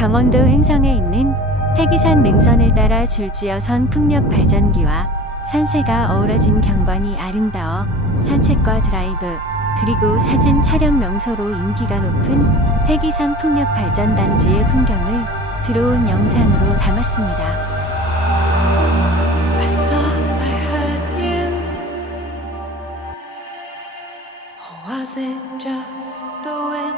강원도 횡성에 있는 태기산 능선을 따라 줄지어선 풍력 발전기와 산세가 어우러진 경관이 아름다워 산책과 드라이브, 그리고 사진 촬영 명소로 인기가 높은 태기산 풍력 발전단지의 풍경을 들어온 영상으로 담았습니다. I thought I heard you, or was it just the wind?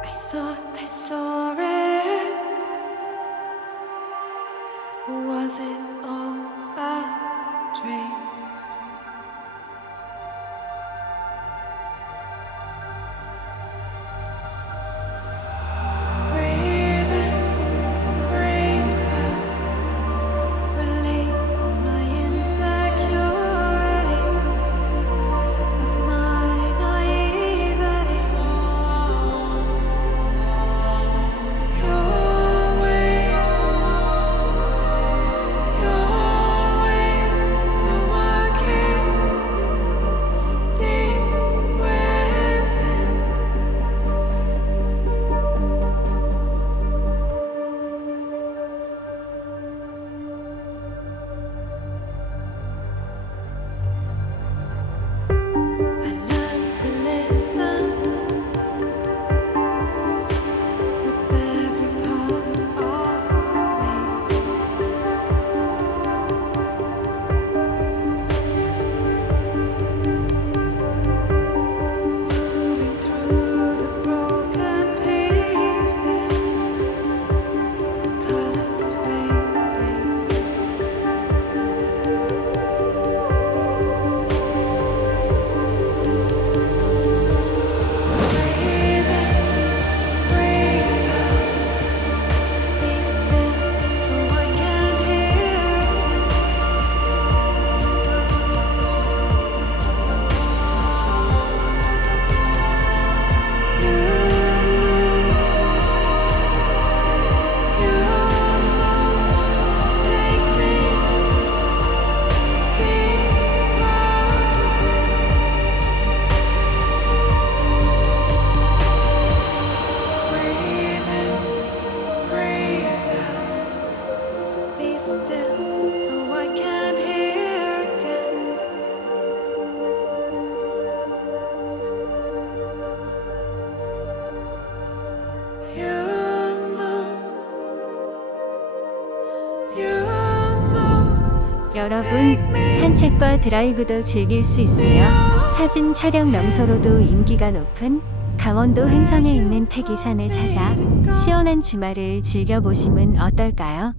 I thought I saw it, or was it all a dream? Breathe in, breathe out, release my insecurities of my naivety. Your ways are working deep within. I learned to listen with every part of me. Moving through the broken pieces, colors fading. Breathe in, breathe out, be still so I can hear again. You move to take me deeper still. Breathe in, breathe out, be still so I can hear again. 여러분, 산책과 드라이브도 즐길 수 있으며 사진 촬영 명소로도 인기가 높은 강원도 횡성에 있는 태기산을 찾아 시원한 주말을 즐겨보시면 어떨까요?